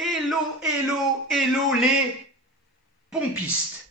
Hello, hello, hello les pompistes.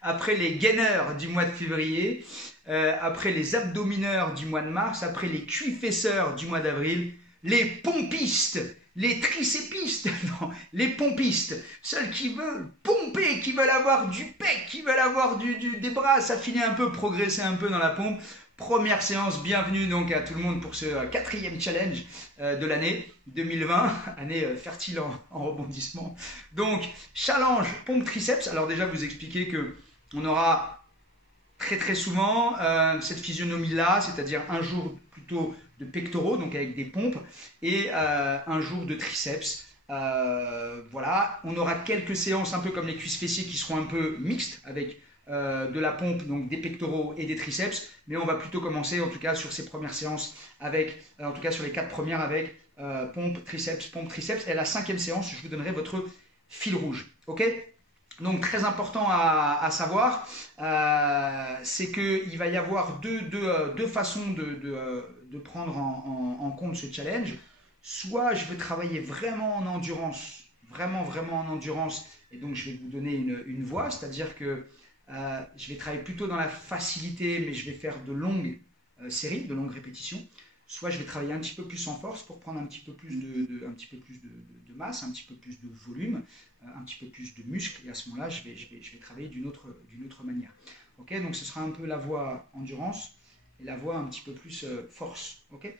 Après les gainers du mois de février, après les abdomineurs du mois de mars, après les cuisseurs du mois d'avril, les pompistes, les tricepistes, non, les pompistes, ceux qui veulent pomper, qui veulent avoir du pec, qui veulent avoir des bras, s'affiner un peu, progresser un peu dans la pompe. Première séance, bienvenue donc à tout le monde pour ce 4e challenge de l'année 2020, année fertile en rebondissement. Donc, challenge pompe triceps. Alors déjà, vous expliquer que on aura très souvent cette physionomie-là, c'est-à-dire un jour plutôt de pectoraux, donc avec des pompes, et un jour de triceps. Voilà, on aura quelques séances un peu comme les cuisses fessiers qui seront un peu mixtes avec de la pompe, donc des pectoraux et des triceps, mais on va plutôt commencer en tout cas sur ces premières séances avec, en tout cas sur les 4 premières avec pompe, triceps, et à la 5e séance, je vous donnerai votre fil rouge, ok? Donc très important à savoir, c'est qu'il va y avoir deux façons de prendre en compte ce challenge. Soit je vais travailler vraiment en endurance, vraiment en endurance, et donc je vais vous donner une voie, c'est-à-dire que je vais travailler plutôt dans la facilité, mais je vais faire de longues séries, de longues répétitions. Soit je vais travailler un petit peu plus en force pour prendre un petit peu plus de masse, un petit peu plus de volume, un petit peu plus de muscle. Et à ce moment-là, je vais travailler d'une autre manière. Okay, donc ce sera un peu la voie endurance et la voie un petit peu plus force. Okay,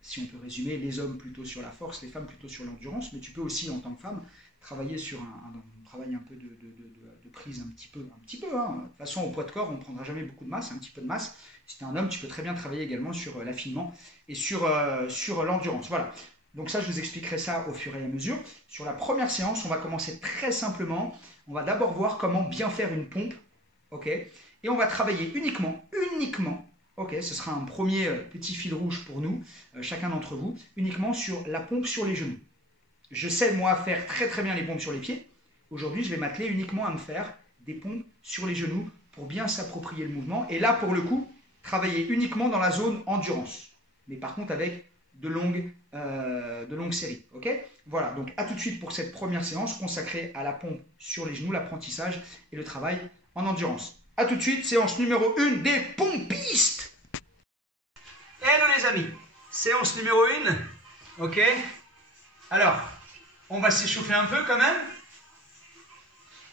si on peut résumer, les hommes plutôt sur la force, les femmes plutôt sur l'endurance. Mais tu peux aussi, en tant que femme, travailler sur un travail un peu de prise un petit peu. Hein. De toute façon, au poids de corps, on ne prendra jamais beaucoup de masse, un petit peu de masse. Si tu es un homme, tu peux très bien travailler également sur l'affinement et sur l'endurance. Voilà. Donc ça, je vous expliquerai ça au fur et à mesure. Sur la première séance, on va commencer très simplement. On va d'abord voir comment bien faire une pompe. Okay, et on va travailler uniquement, ok, ce sera un premier petit fil rouge pour nous, chacun d'entre vous, uniquement sur la pompe sur les genoux. Je sais, moi, faire très bien les pompes sur les pieds. Aujourd'hui, je vais m'atteler uniquement à me faire des pompes sur les genoux pour bien s'approprier le mouvement. Et là, pour le coup, travailler uniquement dans la zone endurance. Mais par contre, avec de longues séries. Okay, voilà, donc à tout de suite pour cette première séance consacrée à la pompe sur les genoux, l'apprentissage et le travail en endurance. A tout de suite, séance numéro 1 des pompistes. Hello les amis, séance numéro 1, ok. Alors, on va s'échauffer un peu quand même.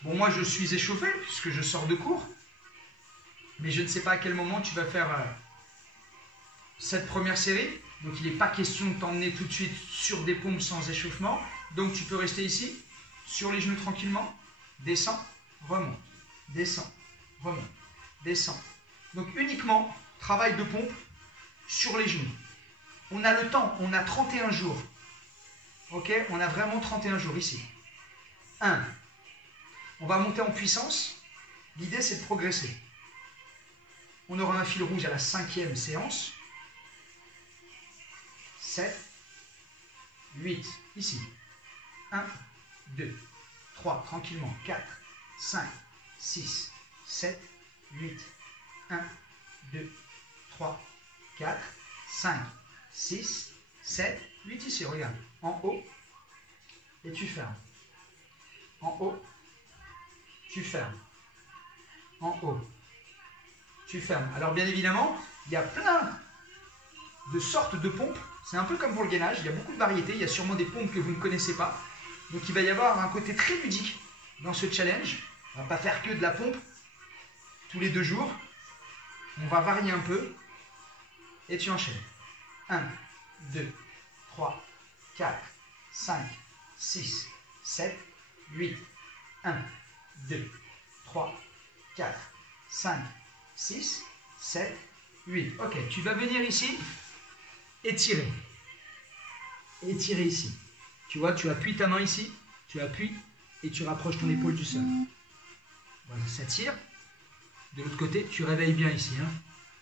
Bon, moi je suis échauffé puisque je sors de cours. Mais je ne sais pas à quel moment tu vas faire cette première série. Donc il n'est pas question de t'emmener tout de suite sur des pompes sans échauffement. Donc tu peux rester ici, sur les genoux tranquillement. Descends, remonte. Descends, remonte, descends. Donc uniquement travail de pompe sur les genoux. On a le temps, on a 31 jours. Ok, on a vraiment 31 jours ici. 1. On va monter en puissance. L'idée c'est de progresser. On aura un fil rouge à la 5e séance. 7, 8, ici. 1, 2, 3, tranquillement. 4, 5, 6, 7, 8, 1, 2, 3, 4, 5, 6, 7, 8 ici, regarde. En haut, et tu fermes. En haut, tu fermes. En haut, tu fermes. Alors bien évidemment, il y a plein de sortes de pompes. C'est un peu comme pour le gainage, il y a beaucoup de variétés. Il y a sûrement des pompes que vous ne connaissez pas. Donc il va y avoir un côté très ludique dans ce challenge. On ne va pas faire que de la pompe tous les 2 jours. On va varier un peu. Et tu enchaînes. 1, 2, 3, 4, 5, 6, 7, 8. 1, 2, 3, 4, 5, 6, 7, 8. Ok, tu vas venir ici, étirer. Étirer ici. Tu vois, tu appuies ta main ici, tu appuies et tu rapproches ton épaule du sol. Voilà, ça tire. De l'autre côté, tu réveilles bien ici. Hein.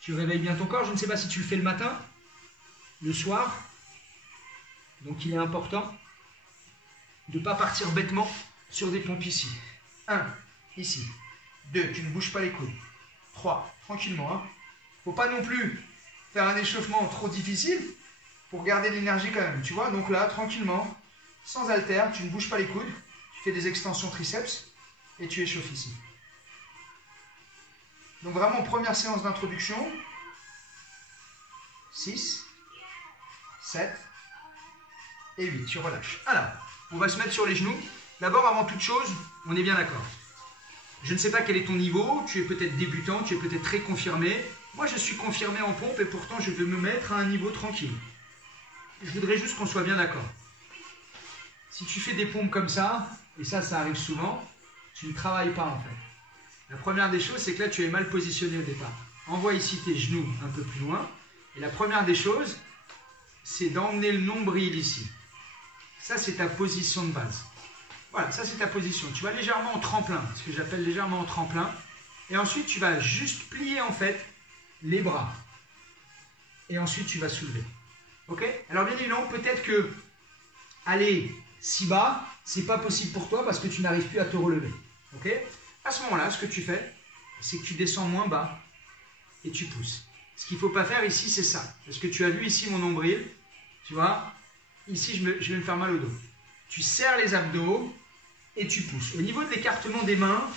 Tu réveilles bien ton corps. Je ne sais pas si tu le fais le matin, le soir. Donc il est important de ne pas partir bêtement sur des pompes ici. 1, ici. 2, tu ne bouges pas les coudes. 3, tranquillement. Il ne faut pas non plus faire un échauffement trop difficile pour garder de l'énergie quand même. Tu vois, donc là, tranquillement, sans haltère, tu ne bouges pas les coudes, tu fais des extensions triceps et tu échauffes ici. Donc vraiment, première séance d'introduction. 6, 7 et 8. Tu relâches. Alors, on va se mettre sur les genoux. D'abord, avant toute chose, on est bien d'accord. Je ne sais pas quel est ton niveau. Tu es peut-être débutant, tu es peut-être très confirmé. Moi, je suis confirmé en pompe et pourtant, je veux me mettre à un niveau tranquille. Je voudrais juste qu'on soit bien d'accord. Si tu fais des pompes comme ça, et ça arrive souvent, tu ne travailles pas en fait. La première des choses, c'est que là, tu es mal positionné au départ. Envoie ici tes genoux un peu plus loin. Et la première des choses, c'est d'emmener le nombril ici. Ça, c'est ta position de base. Voilà, ça, c'est ta position. Tu vas légèrement en tremplin, ce que j'appelle légèrement en tremplin. Et ensuite, tu vas juste plier en fait les bras. Et ensuite, tu vas soulever. Ok? Alors, bien évidemment, peut-être que aller si bas, c'est pas possible pour toi parce que tu n'arrives plus à te relever. Ok? À ce moment-là, ce que tu fais, c'est que tu descends moins bas et tu pousses. Ce qu'il ne faut pas faire ici, c'est ça. Parce que tu as vu ici mon nombril. Tu vois, ici, je vais me faire mal au dos. Tu serres les abdos et tu pousses. Au niveau de l'écartement des mains,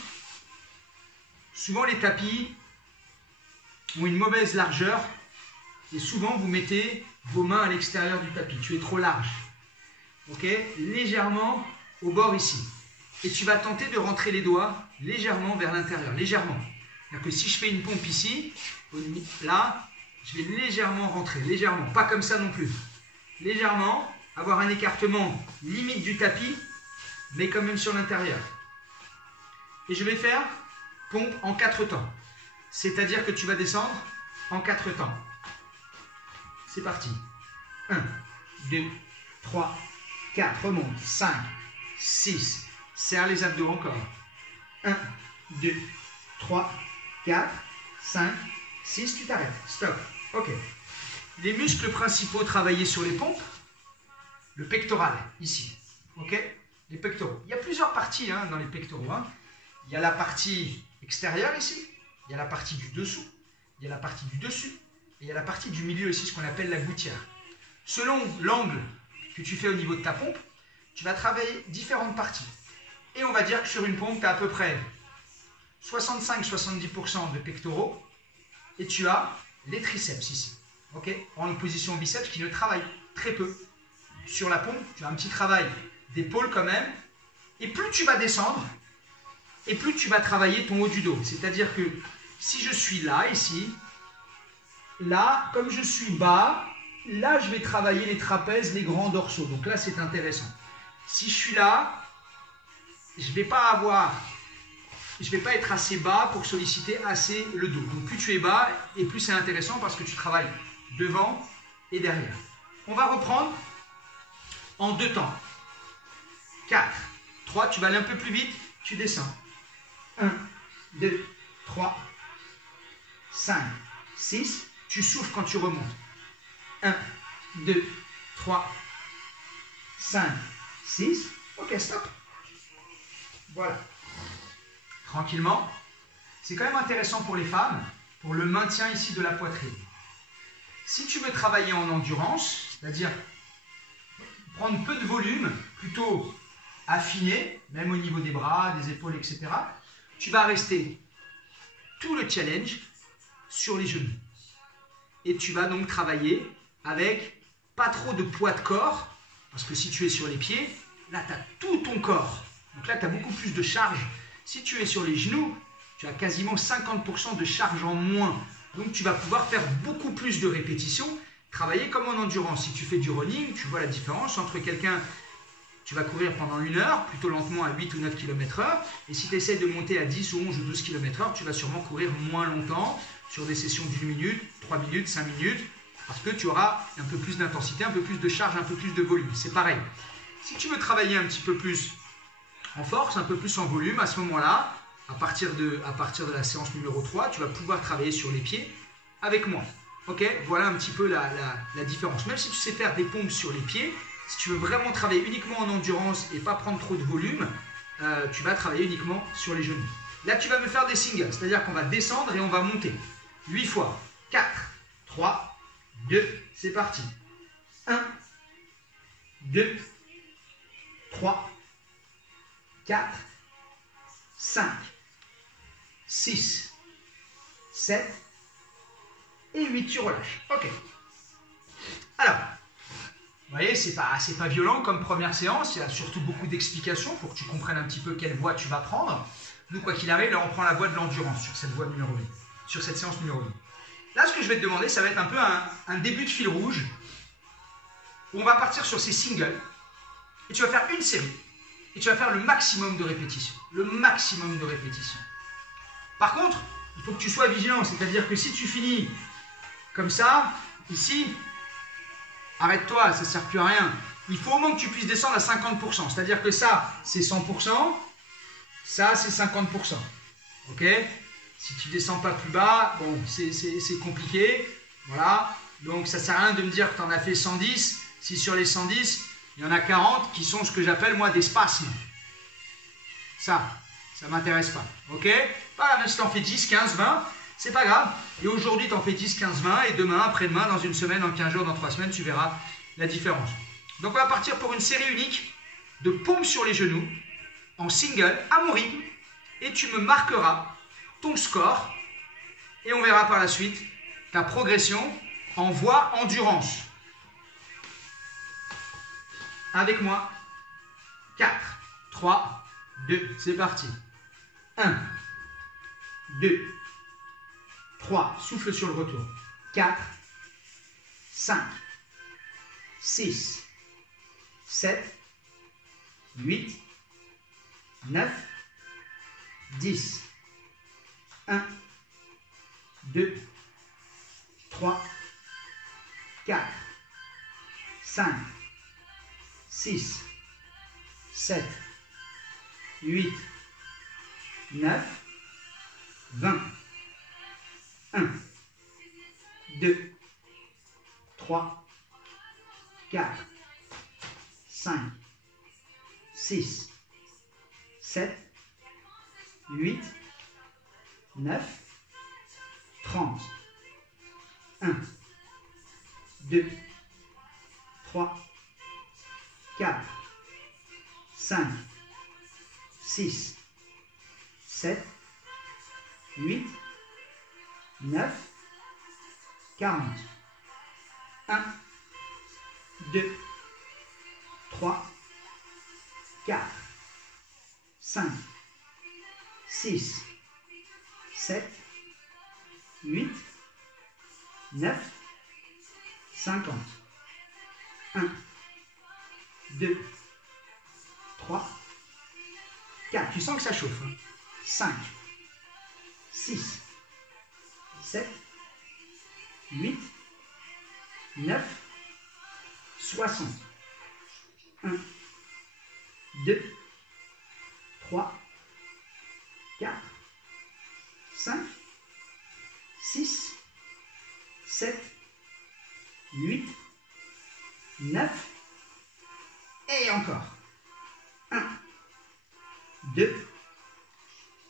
souvent les tapis ont une mauvaise largeur. Et souvent, vous mettez vos mains à l'extérieur du tapis. Tu es trop large. Ok? Légèrement au bord ici. Et tu vas tenter de rentrer les doigts légèrement vers l'intérieur. Légèrement. C'est-à-dire que si je fais une pompe ici, là, je vais légèrement rentrer. Légèrement. Pas comme ça non plus. Légèrement. Avoir un écartement limite du tapis, mais quand même sur l'intérieur. Et je vais faire pompe en 4 temps. C'est-à-dire que tu vas descendre en 4 temps. C'est parti. 1, 2, 3, 4. Remonte. 5, 6. Serre les abdos encore. 1, 2, 3, 4, 5, 6. Tu t'arrêtes. Stop. Ok. Les muscles principaux travaillés sur les pompes. Le pectoral, ici. Ok? Les pectoraux. Il y a plusieurs parties dans les pectoraux. Il y a la partie extérieure ici. Il y a la partie du dessous. Il y a la partie du dessus. Et il y a la partie du milieu ici, ce qu'on appelle la gouttière. Selon l'angle que tu fais au niveau de ta pompe, tu vas travailler différentes parties. Et on va dire que sur une pompe, tu as à peu près 65-70% de pectoraux. Et tu as les triceps ici. Ok? En opposition au biceps qui ne travaille très peu. Sur la pompe, tu as un petit travail d'épaule quand même. Et plus tu vas descendre, et plus tu vas travailler ton haut du dos. C'est-à-dire que si je suis là, ici, là, comme je suis bas, là, je vais travailler les trapèzes, les grands dorsaux. Donc là, c'est intéressant. Si je suis là, je ne vais pas être assez bas pour solliciter assez le dos. Donc plus tu es bas, et plus c'est intéressant parce que tu travailles devant et derrière. On va reprendre en 2 temps. 4, 3, tu vas aller un peu plus vite, tu descends. 1, 2, 3, 5, 6, tu souffles quand tu remontes. 1, 2, 3, 5, 6, ok, stop. Voilà. Tranquillement. C'est quand même intéressant pour les femmes, pour le maintien ici de la poitrine. Si tu veux travailler en endurance, c'est-à-dire prendre peu de volume, plutôt affiné, même au niveau des bras, des épaules, etc., tu vas rester tout le challenge sur les genoux. Et tu vas donc travailler avec pas trop de poids de corps, parce que si tu es sur les pieds, là tu as tout ton corps. Donc là tu as beaucoup plus de charge. Si tu es sur les genoux, tu as quasiment 50% de charge en moins. Donc tu vas pouvoir faire beaucoup plus de répétitions, travailler comme en endurance. Si tu fais du running, tu vois la différence entre quelqu'un, tu vas courir pendant 1 heure, plutôt lentement à 8 ou 9 km/h, et si tu essaies de monter à 10 ou 11 ou 12 km/h, tu vas sûrement courir moins longtemps, sur des sessions d'1 minute, 3 minutes, 5 minutes, parce que tu auras un peu plus d'intensité, un peu plus de charge, un peu plus de volume. C'est pareil. Si tu veux travailler un petit peu plus en force, un peu plus en volume, à ce moment-là, à partir de la séance numéro 3, tu vas pouvoir travailler sur les pieds avec moi. Ok, voilà un petit peu la différence. Même si tu sais faire des pompes sur les pieds, si tu veux vraiment travailler uniquement en endurance et pas prendre trop de volume, tu vas travailler uniquement sur les genoux. Là, tu vas me faire des singles, c'est-à-dire qu'on va descendre et on va monter. 8 fois. 4, 3, 2, c'est parti. 1, 2, 3, 4, 5, 6, 7 et 8, tu relâches. Ok. Alors, vous voyez, c'est pas violent comme première séance, il y a surtout beaucoup d'explications pour que tu comprennes un petit peu quelle voie tu vas prendre. Nous, quoi qu'il arrive, là, on prend la voie de l'endurance sur cette voie numéro 1, sur cette séance numéro 1. Là, ce que je vais te demander, ça va être un peu un début de fil rouge. Où on va partir sur ces singles. Et tu vas faire une série. Et tu vas faire le maximum de répétitions. Le maximum de répétitions. Par contre, il faut que tu sois vigilant. C'est-à-dire que si tu finis comme ça, ici, arrête-toi, ça ne sert plus à rien. Il faut au moins que tu puisses descendre à 50%. C'est-à-dire que ça, c'est 100%. Ça, c'est 50%. Ok? Si tu ne descends pas plus bas, bon, c'est compliqué. Voilà. Donc, ça ne sert à rien de me dire que tu en as fait 110. Si sur les 110, il y en a 40 qui sont ce que j'appelle, moi, des spasmes. Ça ne m'intéresse pas. Ok? Bah, même si tu en fais 10, 15, 20, c'est pas grave. Et aujourd'hui, tu en fais 10, 15, 20. Et demain, après-demain, dans une semaine, dans 15 jours, dans 3 semaines, tu verras la différence. Donc, on va partir pour une série unique de pompes sur les genoux en single, à mon rythme. Et tu me marqueras ton score. Et on verra par la suite ta progression en voie endurance. Avec moi. 4, 3, 2, c'est parti. 1, 2, 3, souffle sur le retour. 4, 5, 6, 7, 8, 9, 10. 1, 2, 3, 4, 5, 6, 7, 8, 9, 20. 1, 2, 3, 4, 5, 6, 7, 8, 9, 30. 1, 2, 3, 4, 5, 6, 7, 8, 9, 40. 1, 2, 3, 4, 5, 6, 7, 8, 9, 50. 1, 2, 3, 4. Tu sens que ça chauffe. Hein? 5, 6, 7, 8, 9, 60. 1, 2, 3, 4, 5, 6, 7, 8, 9, et encore. 1, 2,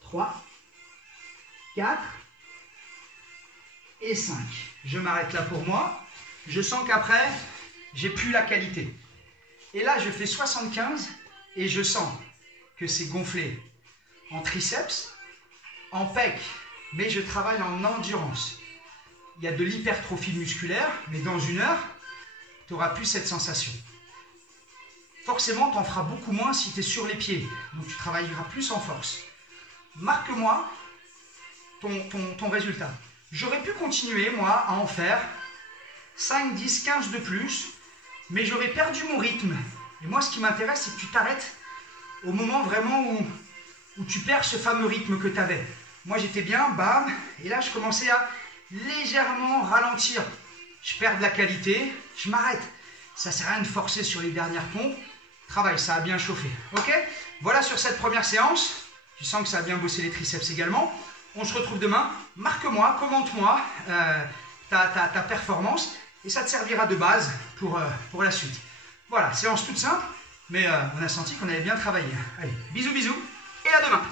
3, 4 et 5. Je m'arrête là pour moi. Je sens qu'après, j'ai plus la qualité. Et là, je fais 75 et je sens que c'est gonflé en triceps, en pec, mais je travaille en endurance. Il y a de l'hypertrophie musculaire, mais dans 1 heure, tu n'auras plus cette sensation. Forcément, tu en feras beaucoup moins si tu es sur les pieds. Donc, tu travailleras plus en force. Marque-moi ton résultat. J'aurais pu continuer, moi, à en faire 5, 10, 15 de plus, mais j'aurais perdu mon rythme. Et moi, ce qui m'intéresse, c'est que tu t'arrêtes au moment vraiment où tu perds ce fameux rythme que tu avais. Moi, j'étais bien, bam, et là, je commençais à légèrement ralentir. Je perds de la qualité, je m'arrête. Ça ne sert à rien de forcer sur les dernières pompes. Travail, ça a bien chauffé. Ok? Voilà sur cette première séance. Tu sens que ça a bien bossé les triceps également. On se retrouve demain. Marque-moi, commente-moi ta performance et ça te servira de base pour la suite. Voilà, séance toute simple, mais on a senti qu'on avait bien travaillé. Allez, bisous, bisous et à demain.